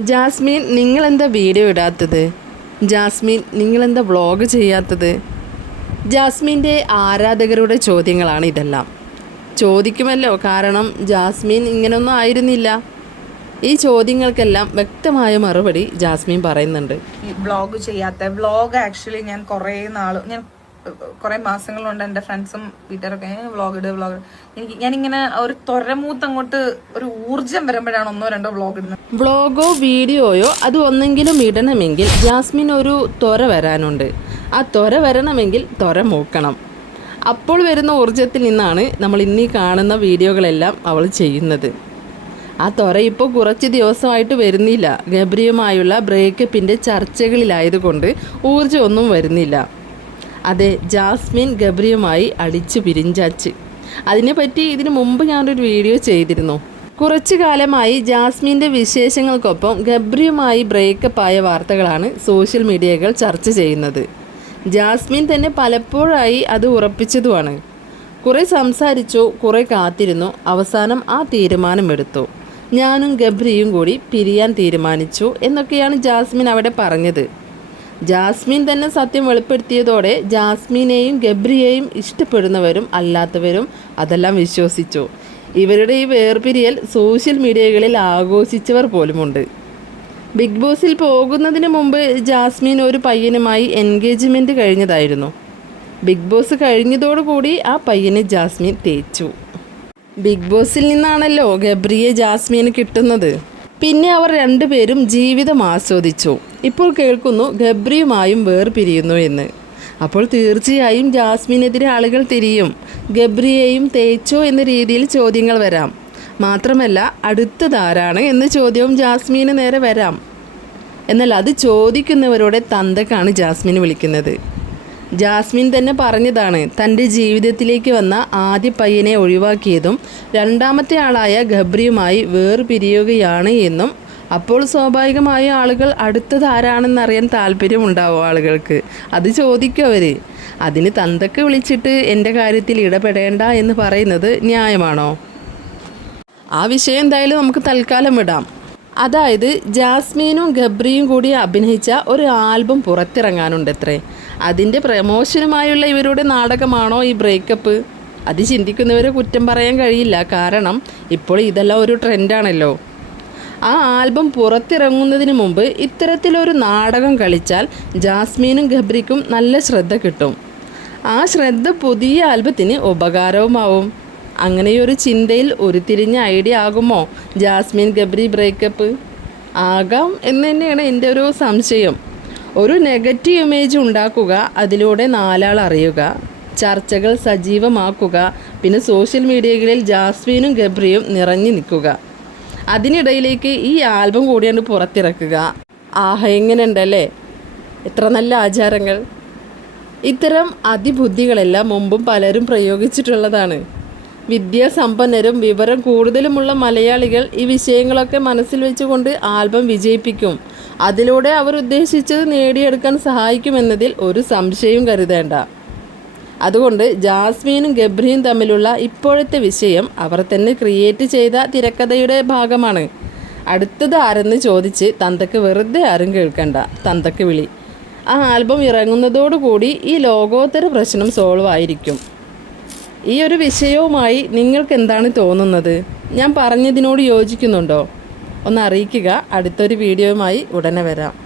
Jasmine നിങ്ങളെന്താ video ഇടാത്തത്? Jasmine നിങ്ങളെന്താ വ്ളോഗ് ചെയ്യാത്തത്? ജാസ്മിന്റെ ആരാധകരുടെ ചോദ്യങ്ങളാണ് ഇതെല്ലാം. ചോദിക്കുമല്ലോ കാരണം ജാസ്മിൻ ഇങ്ങനൊന്നും ആയിരുന്നില്ല. ഈ ചോദ്യങ്ങൾക്കെല്ലാം വ്യക്തമായ മറുപടി ജാസ്മിൻ പറയുന്നുണ്ട്. വ്ളോഗ് ചെയ്യാത്ത വ്ളോഗ് ആക്ച്വലി ഞാൻ കുറേ നാൾ ഞാൻ കുറേ മാസങ്ങളുണ്ട് എന്റെ ഫ്രണ്ട്സും വീട്ടുകാരൊക്കെ. വ്ളോഗ് ഇട് വ്ളോഗ് എനിക്ക് ഞാനിങ്ങനെ ഒരു തൊരമൂത്ത് അങ്ങോട്ട് ഒരു ഊർജം വരുമ്പോഴാണ് ഒന്നോ രണ്ടോ വ്ളോഗ് ഇടുന്നത്. വ്ളോഗോ വീഡിയോയോ അത് ഒന്നെങ്കിലും ഇടണമെങ്കിൽ ജാസ്മിൻ ഒരു തൊര വരാനുണ്ട്. ആ തൊര വരണമെങ്കിൽ തൊര മൂക്കണം. അപ്പോൾ വരുന്ന ഊർജത്തിൽ നിന്നാണ് നമ്മൾ ഇന്നീ കാണുന്ന വീഡിയോകളെല്ലാം അവൾ ചെയ്യുന്നത്. ആ തൊര ഇപ്പോൾ കുറച്ച് ദിവസമായിട്ട് വരുന്നില്ല. ഗബ്രിയുമായുള്ള ബ്രേക്കപ്പിന്റെ ചർച്ചകളിലായതുകൊണ്ട് ഊർജമൊന്നും വരുന്നില്ല. അതെ ജാസ്മിൻ ഗബ്രിയുമായി അടിച്ചു പിരിഞ്ചാച്ച്. അതിനെപ്പറ്റി ഇതിനു മുമ്പ് ഞാനൊരു വീഡിയോ ചെയ്തിരുന്നു. കുറച്ചു കാലമായി ജാസ്മിന്റെ വിശേഷങ്ങൾക്കൊപ്പം ഗബ്രിയുമായി ബ്രേക്കപ്പ് ആയ വാർത്തകളാണ് സോഷ്യൽ മീഡിയകൾ ചർച്ച ചെയ്യുന്നത്. ജാസ്മിൻ തന്നെ പലപ്പോഴായി അത് ഉറപ്പിച്ചതുമാണ്. കുറേ സംസാരിച്ചു കുറേ കാത്തിരുന്നു അവസാനം ആ തീരുമാനമെടുത്തു. ഞാനും ഗബ്രിയും കൂടി പിരിയാൻ തീരുമാനിച്ചു എന്നൊക്കെയാണ് ജാസ്മിൻ അവിടെ പറഞ്ഞത്. ജാസ്മിൻ തന്നെ സത്യം വെളിപ്പെടുത്തിയതോടെ ജാസ്മിനെയും ഗബ്രിയെയും ഇഷ്ടപ്പെടുന്നവരും അല്ലാത്തവരും അതെല്ലാം വിശ്വസിച്ചു. ഇവരുടെ ഈ വേർപിരിയൽ സോഷ്യൽ മീഡിയകളിൽ ആഘോഷിച്ചവർ പോലുമുണ്ട്. ബിഗ് ബോസിൽ പോകുന്നതിന് മുമ്പ് ജാസ്മിൻ ഒരു പയ്യനുമായി എൻഗേജ്മെന്റ് കഴിഞ്ഞതായിരുന്നു. ബിഗ് ബോസ് കഴിഞ്ഞതോടുകൂടി ആ പയ്യനെ ജാസ്മിൻ തേച്ചു. ബിഗ് ബോസിൽ നിന്നാണല്ലോ ഗബ്രിയെ ജാസ്മിന് കിട്ടുന്നത്. പിന്നെ അവർ രണ്ടുപേരും ജീവിതം ആസ്വദിച്ചു. ഇപ്പോൾ കേൾക്കുന്നു ഗബ്രിയുമായും വേർപിരിയുന്നു എന്ന്. അപ്പോൾ തീർച്ചയായും ജാസ്മിനെതിരെ ആളുകൾ തിരിയും. ഗബ്രിയെയും തേച്ചോ എന്ന രീതിയിൽ ചോദ്യങ്ങൾ വരാം. മാത്രമല്ല അടുത്തതാരാണ് എന്ന ചോദ്യവും ജാസ്മിന് നേരെ വരാം. എന്നാൽ അത് ചോദിക്കുന്നവരോടെ തന്തക്കാണ് ജാസ്മിൻ വിളിക്കുന്നത്. ജാസ്മിൻ തന്നെ പറഞ്ഞതാണ് തന്റെ ജീവിതത്തിലേക്ക് വന്ന ആദ്യ പയ്യനെ ഒഴിവാക്കിയതും രണ്ടാമത്തെ ആളായ ഗബ്രിയുമായി വേർപിരിയുകയാണ് എന്നും അപ്പോൾ സ്വാഭാവികമായ ആളുകൾ അടുത്തത് ആരാണെന്നറിയാൻ താല്പര്യമുണ്ടാവും ആളുകൾക്ക്. അത് ചോദിക്കും അവർ അതിന് തന്തക്ക് വിളിച്ചിട്ട് എന്റെ കാര്യത്തിൽ ഇടപെടേണ്ട എന്ന് പറയുന്നത് ന്യായമാണോ? ആ വിഷയം എന്തായാലും നമുക്ക് തൽക്കാലം വിടാം. അതായത് ജാസ്മീനും ഗബ്രിയും കൂടി അഭിനയിച്ച ഒരു ആൽബം പുറത്തിറങ്ങാനുണ്ട് അത്രേ അതിന്റെ പ്രമോഷനുമായുള്ള ഇവരുടെ നാടകമാണോ ഈ ബ്രേക്കപ്പ് അത് ചിന്തിക്കുന്നവരെ കുറ്റം പറയാൻ കഴിയില്ല. കാരണം ഇപ്പോൾ ഇതെല്ലാം ഒരു ട്രെൻഡാണല്ലോ ആ ആൽബം പുറത്തിറങ്ങുന്നതിന് മുമ്പ് ഇത്തരത്തിലൊരു നാടകം കളിച്ചാൽ ജാസ്മീനും ഗബ്രിക്കും നല്ല ശ്രദ്ധ കിട്ടും. ആ ശ്രദ്ധ പുതിയ ആൽബത്തിന് ഉപകാരവുമാവും. അങ്ങനെയൊരു ചിന്തയിൽ ഉരുത്തിരിഞ്ഞ ഐഡിയ ആകുമോ ജാസ്മിൻ ഗബ്രി ബ്രേക്കപ്പ് ആകാം എന്ന് തന്നെയാണ് എന്റെ ഒരു സംശയം. ഒരു നെഗറ്റീവ് ഇമേജ് ഉണ്ടാക്കുക അതിലൂടെ നാലാൾ അറിയുക. ചർച്ചകൾ സജീവമാക്കുക പിന്നെ സോഷ്യൽ മീഡിയകളിൽ ജാസ്മീനും ഗബ്രിയും നിറഞ്ഞു നിൽക്കുക. അതിനിടയിലേക്ക് ഈ ആൽബം കൂടിയാണ് പുറത്തിറക്കുക. ആഹ എങ്ങനെയുണ്ടല്ലേ എത്ര നല്ല ആചാരങ്ങൾ. ഇത്തരം അതിബുദ്ധികളെല്ലാം മുമ്പും പലരും പ്രയോഗിച്ചിട്ടുള്ളതാണ്. വിദ്യാസമ്പന്നരും വിവരം കൂടുതലുമുള്ള മലയാളികൾ ഈ വിഷയങ്ങളൊക്കെ മനസ്സിൽ വെച്ചുകൊണ്ട് ആൽബം വിജയിപ്പിക്കും. അതിലൂടെ അവർ ഉദ്ദേശിച്ചത് നേടിയെടുക്കാൻ സഹായിക്കുമെന്നതിൽ ഒരു സംശയവും കരുതേണ്ട. അതുകൊണ്ട് ജാസ്മീനും ഗബ്രിയും തമ്മിലുള്ള ഇപ്പോഴത്തെ വിഷയം അവർ തന്നെ ക്രിയേറ്റ് ചെയ്ത തിരക്കഥയുടെ ഭാഗമാണ്. അടുത്തത് ആരെന്ന് ചോദിച്ച് തന്തക്ക് വെറുതെ ആരും കേൾക്കണ്ട. തന്തക്ക് വിളി. ആ ആൽബം ഇറങ്ങുന്നതോടുകൂടി ഈ ലോകോത്തര പ്രശ്നം സോൾവ് ആയിരിക്കും. ഈ ഒരു വിഷയവുമായി നിങ്ങൾക്ക് എന്താണ് തോന്നുന്നത്? ഞാൻ പറഞ്ഞതിനോട് യോജിക്കുന്നുണ്ടോ? ഒന്ന് അറിയിക്കുക. അടുത്തൊരു വീഡിയോയുമായി ഉടനെ വരാം.